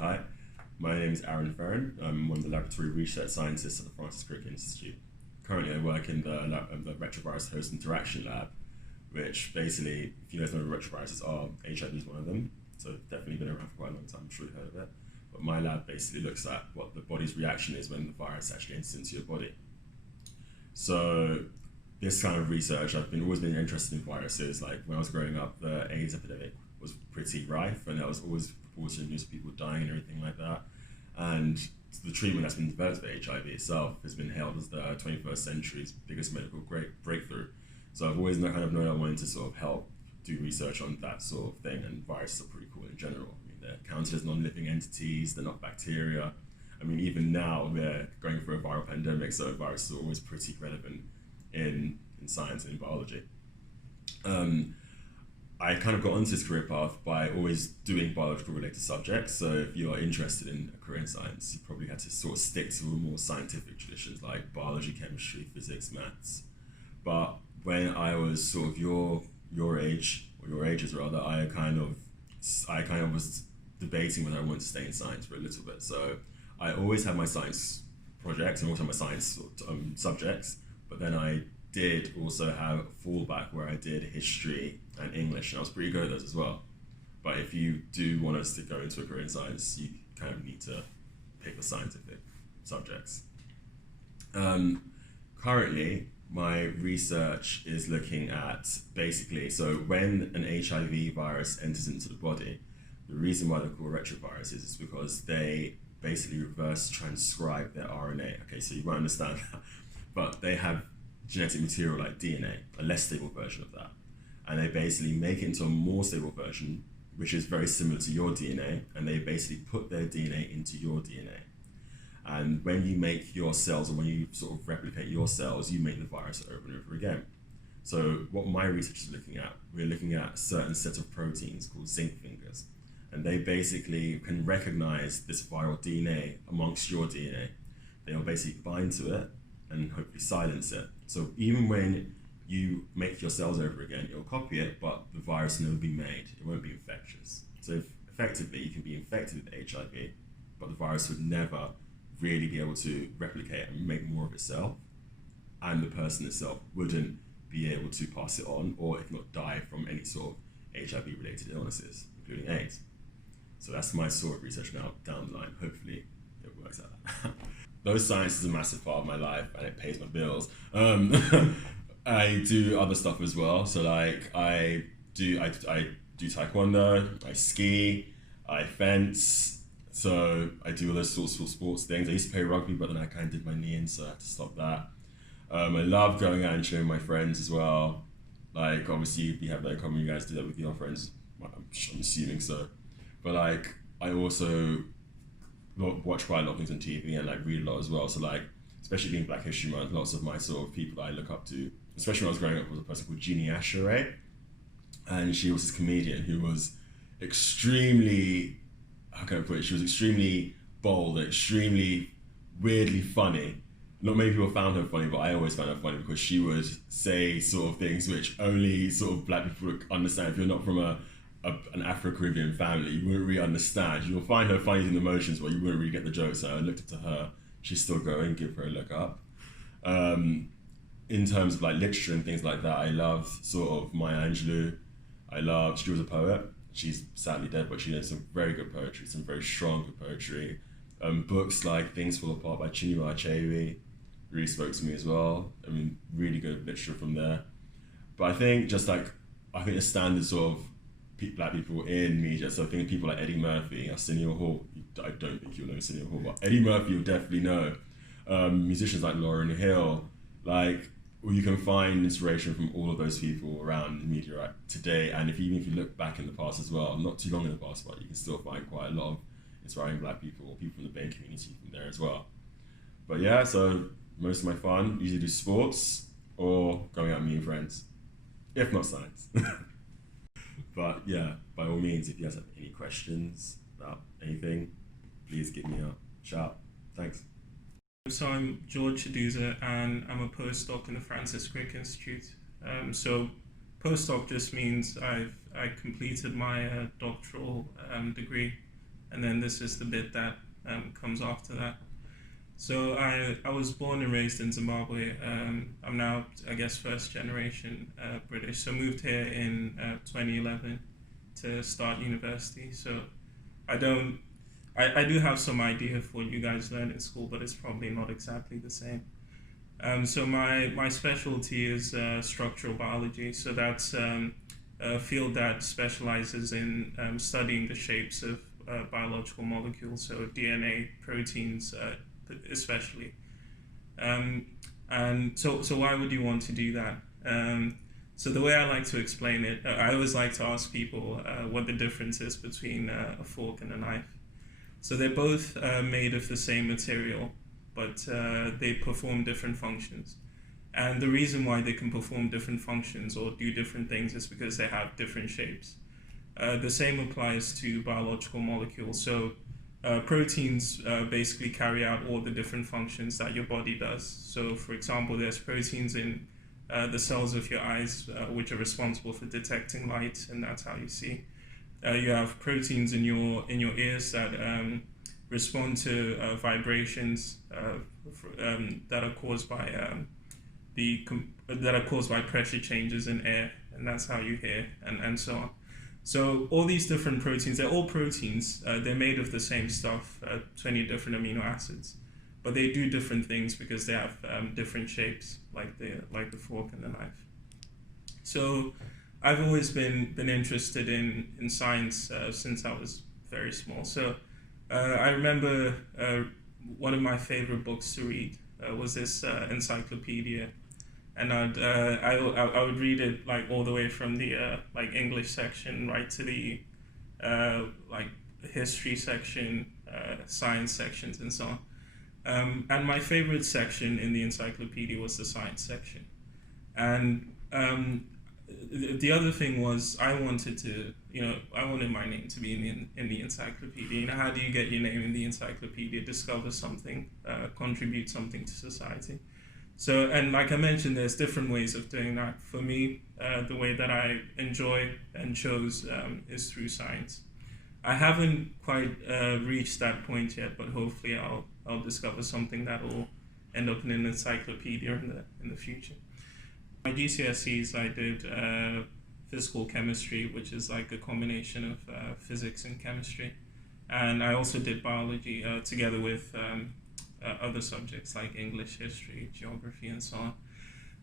Hi, my name is Aaron Ferrin. I'm one of the laboratory research scientists at the Francis Crick Institute. Currently, I work in the Retrovirus host interaction lab, which basically, if you guys know what retroviruses are, HIV is one of them. So definitely been around for quite a long time. I'm sure you've heard of it. But my lab basically looks at what the body's reaction is when the virus actually enters into your body. So this kind of research, I've always been interested in viruses. Like when I was growing up, the AIDS epidemic was pretty rife, and there was always reported news of people dying and everything like that. And the treatment that's been developed for HIV itself has been hailed as the 21st century's biggest medical breakthrough. So I've always kind of known I wanted to sort of help do research on that sort of thing, and viruses are pretty cool in general. I mean, they're counted as non-living entities, they're not bacteria. I mean, even now we're going through a viral pandemic, so viruses are always pretty relevant in science and in biology. I kind of got onto this career path by always doing biological related subjects. So if you are interested in a career in science, you probably had to sort of stick to the more scientific traditions like biology, chemistry, physics, maths. But when I was sort of your age, or your ages rather, I kind of was debating whether I wanted to stay in science for a little bit. So I always had my science projects and also my science subjects, but then I did also have a fallback where I did history and English, and I was pretty good at those as well. But if you do want us to go into a career in science, you kind of need to pick the scientific subjects. Currently, my research is looking at basically, so when an HIV virus enters into the body, the reason why they're called retroviruses is because they basically reverse transcribe their RNA. Okay, so you might understand that, but they have genetic material like DNA, a less stable version of that. And they basically make it into a more stable version, which is very similar to your DNA, and they basically put their DNA into your DNA. And when you make your cells, or when you sort of replicate your cells, you make the virus over and over again. So what my research is looking at, we're looking at a certain set of proteins called zinc fingers. And they basically can recognize this viral DNA amongst your DNA. They'll basically bind to it and hopefully silence it. So even when you make your cells over again, it'll copy it, but the virus will never be made. It won't be infectious. So effectively, you can be infected with HIV, but the virus would never really be able to replicate and make more of itself, and the person itself wouldn't be able to pass it on, or if not die from any sort of HIV-related illnesses, including AIDS. So that's my sort of research now down the line. Hopefully it works out. Though science is a massive part of my life and it pays my bills, I do other stuff as well. So like I do taekwondo, I ski, I fence. So I do all those sorts of sports things. I used to play rugby, but then I kind of did my knee in, so I had to stop that. I love going out and chilling with my friends as well. Like obviously we have that in common. You guys do that with your friends. I'm assuming so. But like I also watch quite a lot of things on TV and like read a lot as well. So like, especially being Black History Month, lots of my sort of people that I look up to, especially when I was growing up, was a person called Jeannie Asheray. And she was this comedian who was extremely, how can I put it, she was extremely bold, extremely weirdly funny. Not many people found her funny, but I always found her funny because she would say sort of things which only sort of Black people would understand. If you're not from an Afro-Caribbean family, you wouldn't really understand. You'll find her funny in the emotions, but you wouldn't really get the jokes. So I looked up to her. She's still going, give her a look up. In terms of like literature and things like that, I love sort of Maya Angelou. She was a poet. She's sadly dead, but she did some very good poetry, some very strong poetry. Books like Things Fall Apart by Chinua Achebe really spoke to me as well. I mean, really good literature from there. But I think the standards of Black people in media, so I think people like Eddie Murphy, Arsenio Hall, I don't think you'll know Arsenio Hall, but Eddie Murphy you'll definitely know. Musicians like Lauryn Hill, you can find inspiration from all of those people around the media today, and even if you look back in the past as well, not too long in the past, but you can still find quite a lot of inspiring Black people, or people from the BAME community from there as well. But yeah, so most of my fun, usually do sports, or going out meeting friends, if not science. But yeah, by all means, if you guys have any questions about anything, please give me a shout. Thanks. So I'm George Shaduza, and I'm a postdoc in the Francis Crick Institute. So postdoc just means I completed my doctoral degree and then this is the bit that comes after that. So I was born and raised in Zimbabwe. I'm now, I guess, first generation British. So moved here in 2011 to start university. So I do have some idea of what you guys learn in school, but it's probably not exactly the same. So my specialty is structural biology. So that's a field that specializes in studying the shapes of biological molecules, so DNA, proteins, especially. And so why would you want to do that? So the way I like to explain it, I always like to ask people what the difference is between a fork and a knife. So they're both made of the same material, but they perform different functions. And the reason why they can perform different functions or do different things is because they have different shapes. The same applies to biological molecules. So proteins basically carry out all the different functions that your body does. So for example, there's proteins in the cells of your eyes, which are responsible for detecting light, and that's how you see. You have proteins in your ears that respond to vibrations that are caused by pressure changes in air, and that's how you hear, and so on. So all these different proteins, they're all proteins. They're made of the same stuff, 20 different amino acids, but they do different things because they have different shapes, like the fork and the knife. So I've always been interested in science since I was very small. So I remember one of my favorite books to read was this encyclopedia. And I would read it like all the way from the like English section right to the like history section, science sections, and so on. And my favorite section in the encyclopedia was the science section. And the other thing was I wanted my name to be in the encyclopedia. You know, how do you get your name in the encyclopedia? Discover something, contribute something to society. So, and like I mentioned, there's different ways of doing that. For me, the way that I enjoy and chose is through science. I haven't quite reached that point yet, but hopefully I'll discover something that will end up in an encyclopedia in the future. My GCSEs, I did physical chemistry, which is like a combination of physics and chemistry, and I also did biology together with other subjects like English, history, geography, and so on.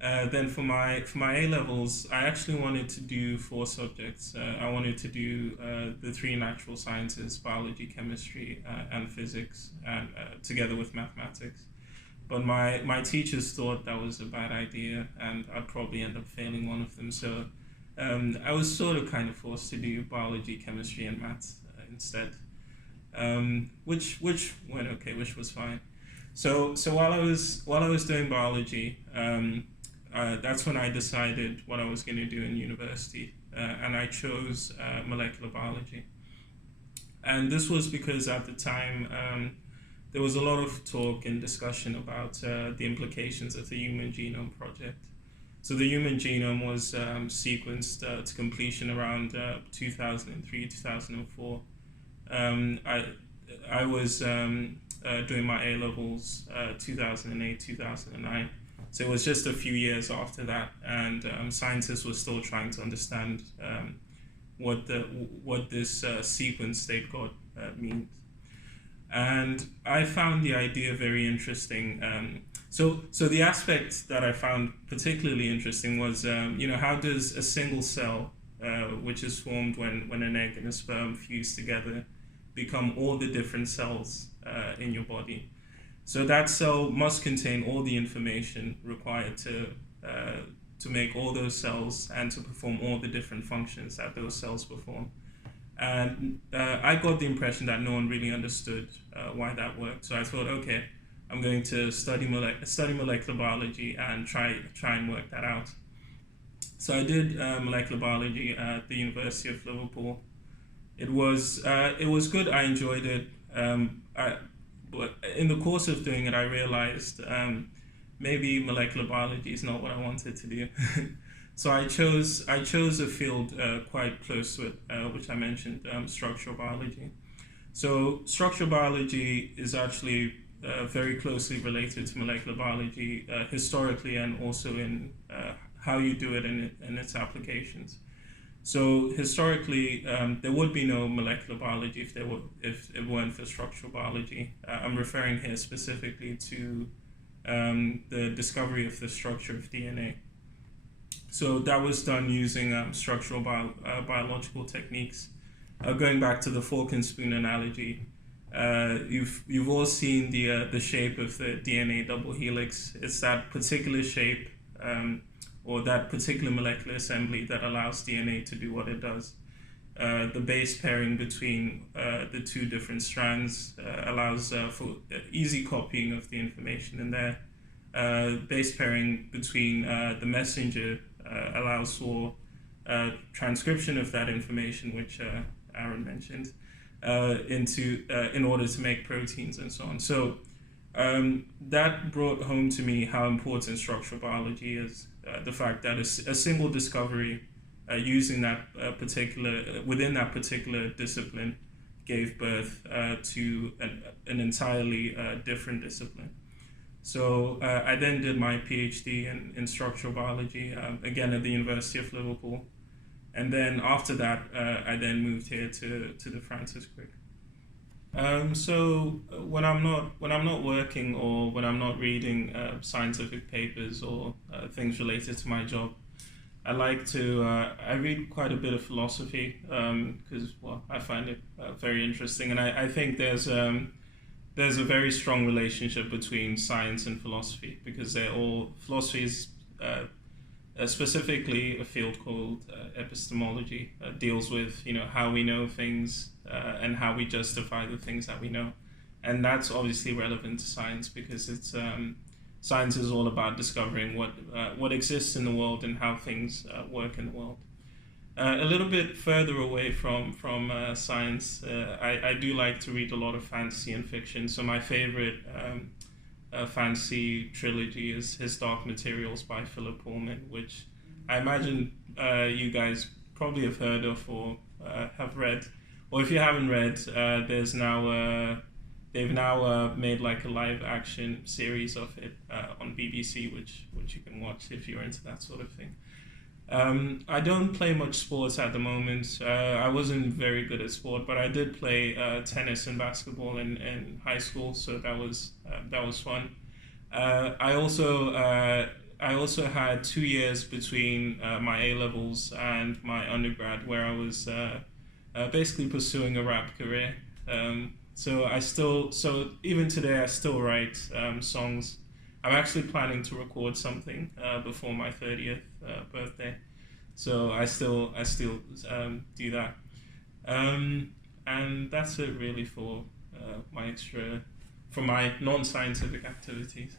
Then for my A-levels, I actually wanted to do 4 subjects. I wanted to do the 3 natural sciences, biology, chemistry, and physics, and together with mathematics. But my teachers thought that was a bad idea, and I'd probably end up failing one of them. So I was sort of kind of forced to do biology, chemistry, and maths instead, which went okay, which was fine. So while I was doing biology, that's when I decided what I was going to do in university, and I chose molecular biology. And this was because at the time there was a lot of talk and discussion about the implications of the Human Genome Project. So the Human Genome was sequenced to completion around 2003, 2004. I was doing my A-levels 2008, 2009. So it was just a few years after that, and scientists were still trying to understand what this sequence they'd got means. And I found the idea very interesting. So the aspect that I found particularly interesting was, how does a single cell, which is formed when an egg and a sperm fuse together, become all the different cells in your body? So that cell must contain all the information required to make all those cells and to perform all the different functions that those cells perform. And I got the impression that no one really understood why that worked. So I thought, okay, I'm going to study molecular biology and try and work that out. So I did molecular biology at the University of Liverpool. It was good. I enjoyed it. But in the course of doing it, I realized maybe molecular biology is not what I wanted to do. So I chose a field quite close to it, which I mentioned, structural biology. So structural biology is actually very closely related to molecular biology historically, and also in how you do it in its applications. So historically, there would be no molecular biology if it weren't for structural biology. I'm referring here specifically to the discovery of the structure of DNA. So that was done using structural biological techniques. Going back to the fork and spoon analogy, you've all seen the shape of the DNA double helix. It's that particular shape or that particular molecular assembly that allows DNA to do what it does. The base pairing between the two different strands allows for easy copying of the information in there. Base pairing between the messenger allows for transcription of that information, which Aaron mentioned, in order to make proteins and so on. So that brought home to me how important structural biology is. The fact that a single discovery using that within that particular discipline gave birth to an entirely different discipline. So I then did my PhD in structural biology, again at the University of Liverpool. And then after that, I then moved here to the Francis Crick. So when I'm not working, or when I'm not reading scientific papers or things related to my job, I like to I read quite a bit of philosophy because I find it very interesting, and I think there's a very strong relationship between science and philosophy, because philosophy is specifically a field called epistemology, deals with how we know things and how we justify the things that we know, and that's obviously relevant to science, because it's science is all about discovering what exists in the world and how things work in the world. A little bit further away from science, I do like to read a lot of fantasy and fiction. So my favorite fantasy trilogy is His Dark Materials by Philip Pullman, which I imagine you guys probably have heard of or have read. Or if you haven't read, there's now they've now made like a live action series of it on BBC, which you can watch if you're into that sort of thing. I don't play much sports at the moment. I wasn't very good at sport, but I did play tennis and basketball in high school, so that was fun. I also had 2 years between my A-levels and my undergrad, where I was basically pursuing a rap career. So even today I still write songs. I'm actually planning to record something before my 30th birthday, so I still do that, and that's it really for my non-scientific activities.